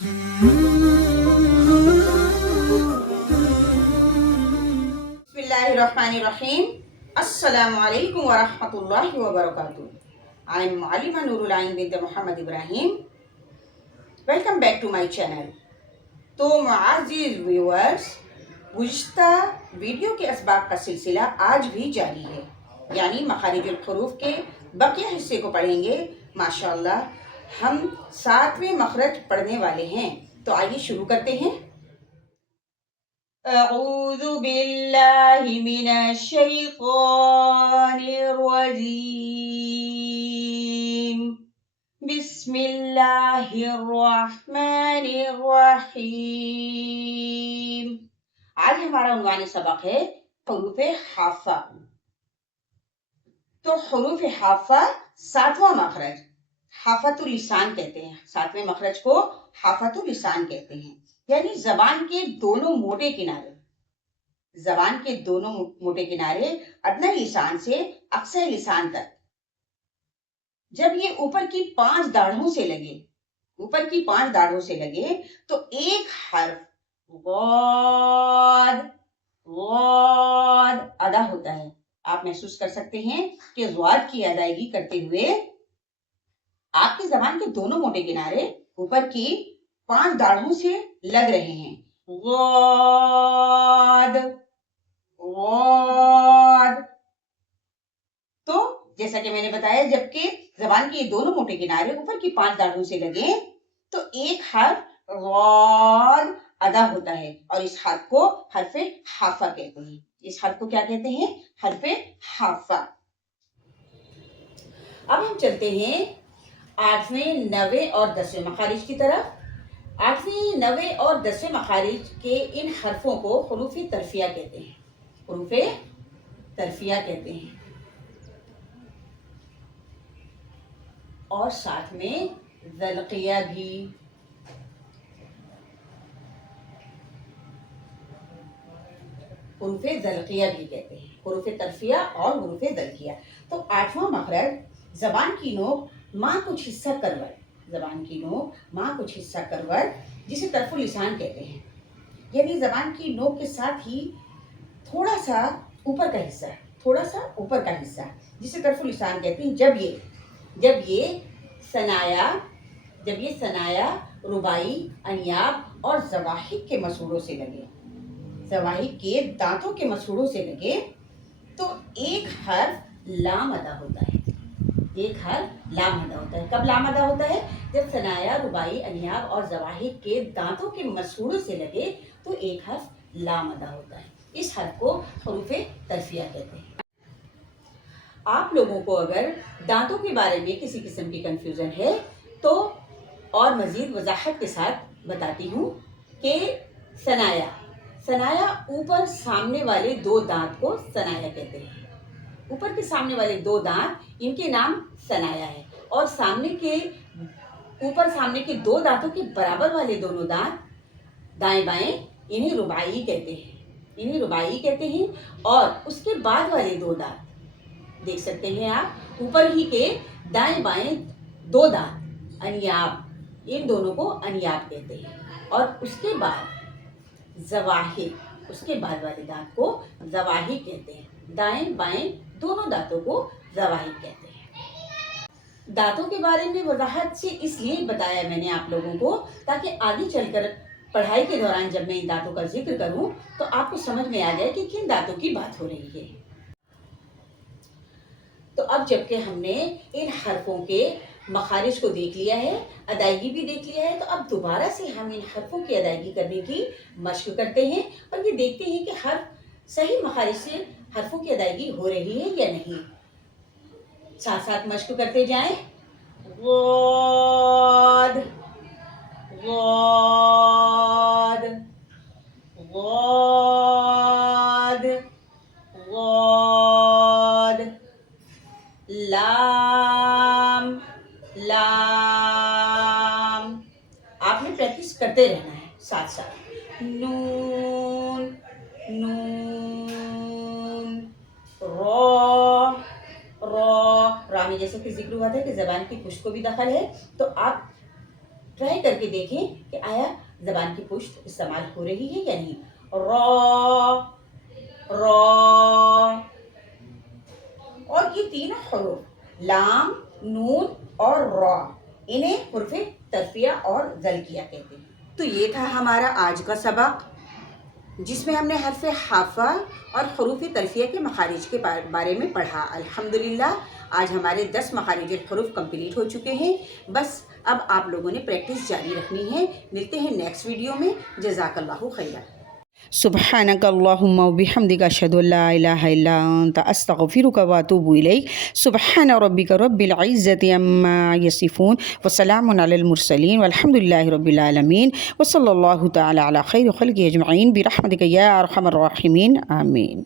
Bismillahirrahmanirrahim. Assalamu alaikum wa rahmatullahi wa barakatuh. I am Alima Nurul Ain bint Muhammad Ibrahim. Welcome back to my channel. तो मुआज़िज़ viewers, गुज़िश्ता video के असबाब का सिलसिला आज भी जारी है, यानी मखारिजुल हुरूफ के बकिया हिस्से को पढ़ेंगे। माशाअल्लाह हम 7वें मखरज पढ़ने वाले हैं, तो आइए शुरू करते हैं। अऊज़ु बिल्लाहि मिनश शैतानिर रजीम। बिस्मिल्लाहिर्रहमानिर्रहीम। आज हमारा उन्वान सबक है हुरूफ हाफ़ा। तो हुरूफ हाफ़ा 7वां मखरज हाफ़तुल लिसान कहते हैं। 7वें मखरज को हाफ़तुल लिसान कहते हैं, यानी जबान के दोनों मोटे किनारे, जबान के दोनों मोटे किनारे अदना लिसान से अक्सर लिसान तक, जब ये ऊपर की 5 दाढ़ों से लगे, ऊपर की 5 दाढ़ों से लगे, तो एक हर्फ ग़ाद ग़ाद अदा होता है। आप महसूस कर सकते हैं कि ग़ाद की अदायगी करते हुए आपकी जबान के दोनों मोटे किनारे ऊपर की 5 दाढ़ों से लग रहे हैं। ग़ाद ग़ाद। तो जैसा कि मैंने बताया, जबकि जबान के दोनों मोटे किनारे ऊपर की 5 दाढ़ों से लगे, तो एक हर्फ ग़ाद अदा होता है, और इस हर्फ को हर्फ़े हाफ़ा कहते हैं। इस हर्फ को क्या कहते हैं? हर्फ़े हाफ़ा। अब हम चलते हैं 8वें, 9वें और 10वें मखारिज की तरफ। 8वें, 9वें और 10वें मखारिज के इन हर्फों को हुरूफ़े तरफ़िया कहते हैं। हुरूफ़े तरफ़िया कहते हैं, और साथ में ज़ल्क़िया भी। हुरूफ़े ज़ल्क़िया भी कहते हैं, हुरूफ़े तरफ़िया और हुरूफ़े ज़ल्क़िया। तो 8वां मखरज जबान की नोक माँ कुछ हिस्सा करवट, जबान की नोक माँ कुछ हिस्सा करवट, जिसे तरफ़ुल लिसान कहते हैं, यानी जबान की नोक के साथ ही थोड़ा सा ऊपर का हिस्सा, थोड़ा सा ऊपर का हिस्सा, जिसे तरफ़ुल लिसान कहते हैं। जब ये सनाया रुबाई, अनियाब और ज़वाहिद के मसूड़ों से लगे, ज़वाहिद के दांतों के मसूड़ों से लगे, तो एक हर्फ लाम अदा होता है। एक हर्फ लाम अदा होता है। कब लाम अदा होता है? जब सनाया रुबाई, अनियाब और ज़वाहिद के दांतों के मसूड़ों से लगे, तो एक हर्फ लाम अदा होता है। इस हर्फ को हुरूफ़े तरफ़िया कहते हैं। आप लोगों को अगर दांतों के बारे में किसी किस्म की कंफ्यूजन है, तो और मज़ीद वजाहत के साथ बताती हूँ कि सनाया ऊपर सामने वाले 2 दांत को सनाया कहते हैं। ऊपर के सामने वाले 2 दांत, इनके नाम सनाया है, और ऊपर सामने के 2 दांतों के बराबर वाले दोनों दांत दाएं बाएं, इन्हें रुबाई कहते हैं। और उसके बाद वाले 2 दांत देख सकते हैं आप, ऊपर ही के दाएं बाएं 2 दांत अनियाब, इन दोनों को अनियाब कहते हैं। और उसके बाद ज़वाहिद, उसके बाद वाले दांत को ज़वाहिद कहते हैं। दाएं बाएं दोनों दांतों को ज़वाहिद कहते हैं। दांतों के बारे में वजाहत से इसलिए बताया मैंने आप लोगों को, ताकि आगे चलकर पढ़ाई के दौरान जब मैं इन दांतों का जिक्र करूं, तो आपको समझ में आ जाए कि किन दांतों की बात हो रही है। तो अब जबकि हमने इन हर्फों के मखारिज को देख लिया है, अदायगी भी देख लिया है, तो अब दोबारा से हम इन हर्फों की अदायगी करने की मशक करते हैं, और ये देखते हैं कि हर्फ सही मखारिज से हर्फों की अदायगी हो रही है या नहीं। साथ साथ मशक करते जाएं। ग़ाद ग़ाद ग़ाद ग़ाद, लाम लाम। आपने प्रैक्टिस करते रहना है साथ साथ। नून नून, रा में जैसे कि जिक्र हुआ था कि जबान की खुश्क को भी दखल है, तो आप ٹرائی کر کے دیکھیں کہ آیا زبان کی پشت استعمال ہو رہی ہے یا نہیں. را را. اور یہ تینوں حروف لام، نون اور را، انہیں حرف ترفیع اور ذلکیہ کہتے ہیں. تو یہ تھا ہمارا آج کا سبق، جس میں ہم نے حرف حافہ اور حروف ترفیع کے مخارج کے بارے میں پڑھا. الحمدللہ آج ہمارے 10 مخارج الحروف کمپلیٹ ہو چکے ہیں. بس اب آپ لوگوں نے پریکٹس جاری رکھنی ہے. ملتے ہیں نیکسٹ ویڈیو میں. جزاک اللہ خیرا. سبحانک اللہم و بحمدک اشہد ان لا الہ الا انت استغفرک و اتوب الیک. سبحان ربک رب العزت عما یصفون وسلام علی المرسلین والحمد للہ رب العالمین وصلی اللہ تعالی علی خیر خلق اجمعین برحمتک یا ارحم الراحمین. آمین.